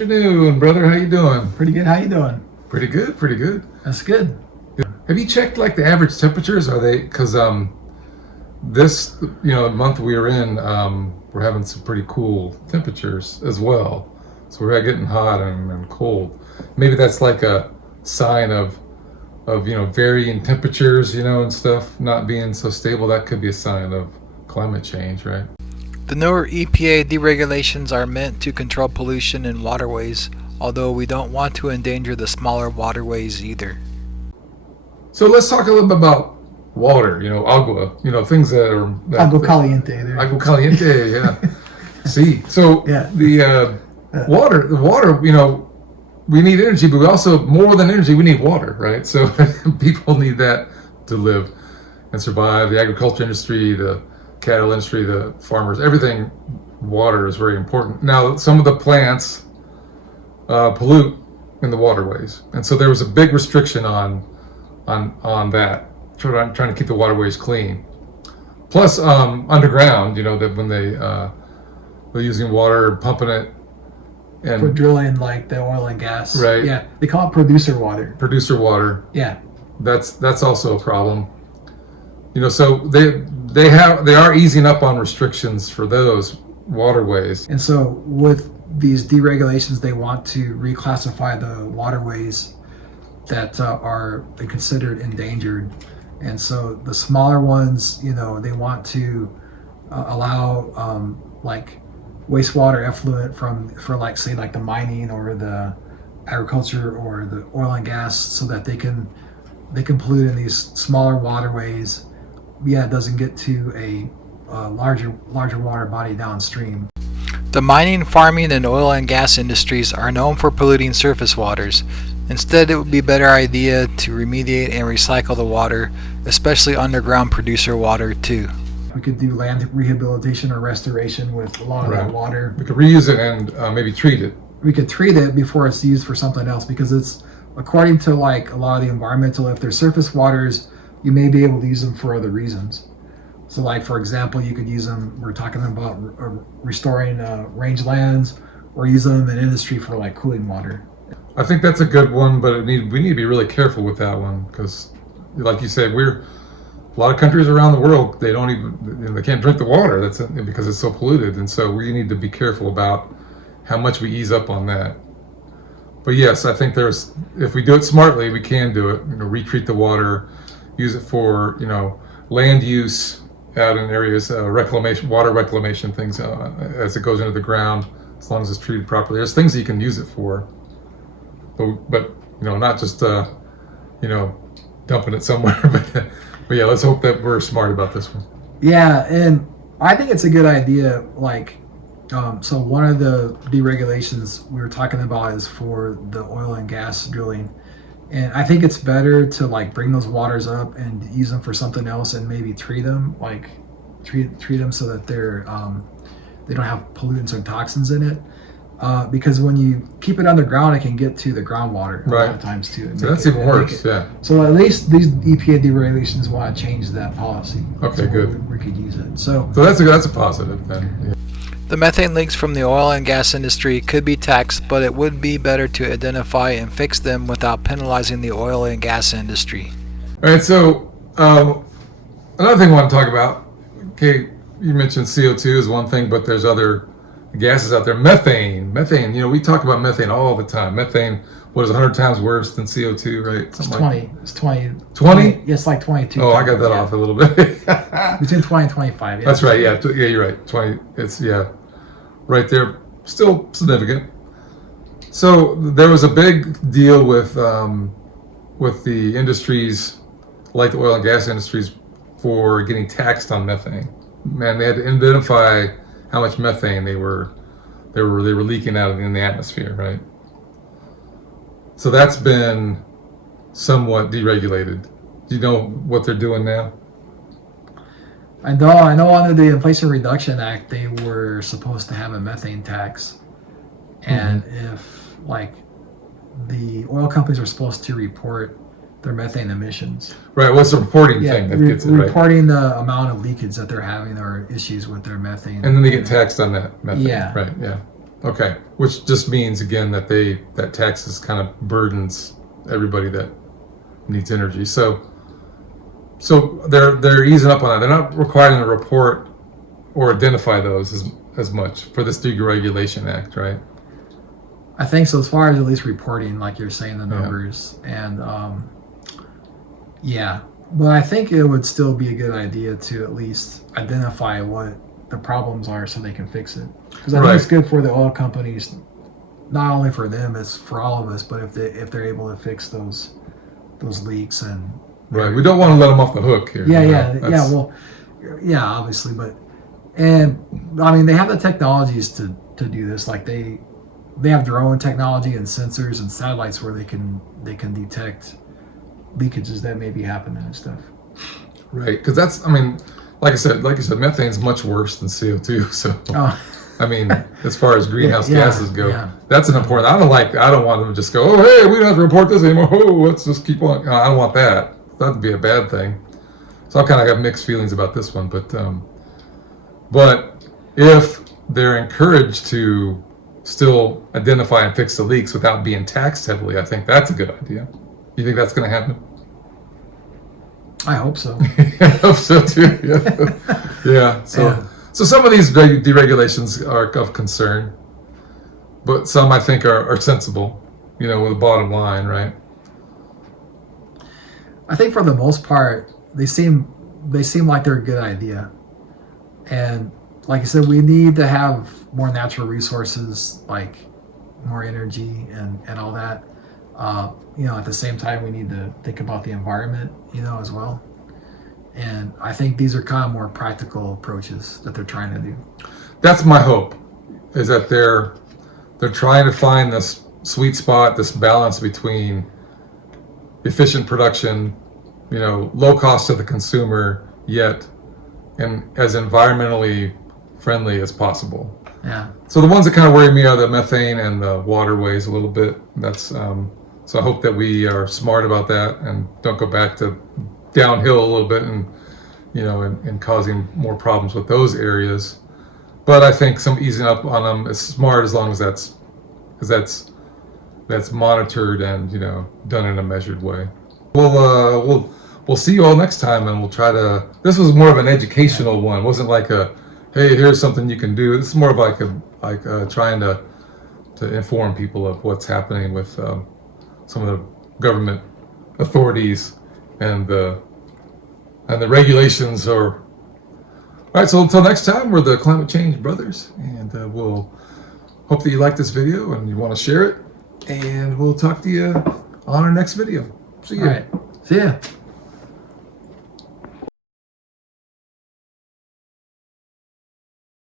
afternoon, brother. How you doing? Pretty good. How you doing? Pretty good, pretty good. That's good. Have you checked like the average temperatures? Are they, because this month we are in, we're having some pretty cool temperatures as well. So we're getting hot and cold. Maybe that's like a sign of varying temperatures, and stuff not being so stable. That could be a sign of climate change, right? The newer EPA deregulations are meant to control pollution in waterways, although we don't want to endanger the smaller waterways either. So let's talk a little bit about water, agua, things that are... Agua caliente there. Agua caliente, yeah. See, so Yeah. the water, we need energy, but we also, more than energy, we need water, right? So people need that to live and survive. The agriculture industry, the cattle industry, the farmers, everything, water is very important. Now, some of the plants pollute in the waterways, and so there was a big restriction on that, trying to keep the waterways clean. Plus, underground, that when they're using water, pumping it, and For drilling like the oil and gas. Right. Yeah. They call it producer water. producer water, Yeah. that's also a problem. So they are easing up on restrictions for those waterways. And so with these deregulations, they want to reclassify the waterways that are considered endangered. And so the smaller ones, they want to allow like wastewater effluent for like say like the mining or the agriculture or the oil and gas, so that they can pollute in these smaller waterways. Yeah, it doesn't get to a larger water body downstream. The mining, farming, and oil and gas industries are known for polluting surface waters. Instead, it would be a better idea to remediate and recycle the water, especially underground producer water too. We could do land rehabilitation or restoration with a lot of that Right. water. We could reuse it and maybe treat it. We could treat it before it's used for something else, because it's, according to like a lot of the environmental, if they're surface waters, you may be able to use them for other reasons. So like, for example, you could use them, we're talking about restoring rangelands, or use them in industry for like cooling water. I think that's a good one, but we need to be really careful with that one, because like you said, a lot of countries around the world, they can't drink the water because it's so polluted, and so we need to be careful about how much we ease up on that. But yes, I think if we do it smartly, we can do it. Retreat the water, use it for land use out in areas, reclamation, water reclamation things as it goes into the ground, as long as it's treated properly. There's things that you can use it for, but not just dumping it somewhere. But yeah, let's hope that we're smart about this one. Yeah, and I think it's a good idea. Like, so one of the deregulations we were talking about is for the oil and gas drilling, and I think it's better to like bring those waters up and use them for something else, and maybe treat them so that they don't have pollutants or toxins in it. Because when you keep it underground, it can get to the groundwater a lot of times too. So that's even worse. Yeah. So at least these EPA deregulations want to change that policy. Okay, so good. We could use it. So that's a positive then. Yeah. The methane leaks from the oil and gas industry could be taxed, but it would be better to identify and fix them without penalizing the oil and gas industry. All right. So another thing I want to talk about. Okay, you mentioned CO2 is one thing, but there's other gases out there. Methane, we talk about methane all the time. Methane, what is 100 times worse than CO2, right? it's 20. It's 20. 20? Yeah, it's like 22. Oh, I got that off a little bit. Between 20 and 25. Yeah. That's right. Yeah, you're right. 20. It's right there. Still significant. So there was a big deal with the industries, like the oil and gas industries, for getting taxed on methane. Man, they had to identify how much methane they were leaking out in the atmosphere, right? So that's been somewhat deregulated. Do you know what they're doing now? I know under the Inflation Reduction Act, they were supposed to have a methane tax. And if like the oil companies are supposed to report their methane emissions. Right, what's the reporting thing that gets it, right? Reporting the amount of leakage that they're having or issues with their methane. And then they get taxed on that methane. Yeah. Right, yeah. Okay, which just means again that that taxes kind of burdens everybody that needs energy. So they're easing up on that. They're not requiring a report or identify those as much for this Deregulation Act, right? I think so. As far as at least reporting, like you're saying, the numbers, and yeah, but I think it would still be a good idea to at least identify what the problems are so they can fix it. Because I think it's good for the oil companies, not only for them, it's for all of us. But if they're able to fix those leaks and right, we don't want to let them off the hook here. Yeah, obviously, and I mean they have the technologies to do this. Like they have drone technology and sensors and satellites where they can detect leakages that may be happening and stuff. Right, because that's, I mean, like you said, methane's much worse than CO2. So, I mean, as far as greenhouse gases go, that's an important. I don't want them to just go, oh, hey, we don't have to report this anymore. Oh, let's just keep on. I don't want that. That'd be a bad thing. So I kind of have mixed feelings about this one, but if they're encouraged to still identify and fix the leaks without being taxed heavily, I think that's a good idea. You think that's going to happen? I hope so. I hope so too. Yeah. So some of these deregulations are of concern, but some I think are sensible. With the bottom line, right? I think for the most part, they seem like they're a good idea, and like I said, we need to have more natural resources, like more energy and all that. At the same time, we need to think about the environment, as well. And I think these are kind of more practical approaches that they're trying to do. That's my hope, is that they're trying to find this sweet spot, this balance between efficient production, low cost to the consumer, yet and as environmentally friendly as possible. Yeah. So the ones that kind of worry me are the methane and the waterways a little bit. That's so I hope that we are smart about that and don't go back to downhill a little bit and and causing more problems with those areas. But I think some easing up on them is smart as long as that's monitored and done in a measured way. We'll see you all next time, and we'll try to. This was more of an educational one. It wasn't like a, hey, here's something you can do. This is more of like trying to inform people of what's happening with some of the government authorities and the regulations. All right, so until next time, we're the Climate Change Brothers, and we'll hope that you like this video and you want to share it, and we'll talk to you on our next video. See you. All right. See ya.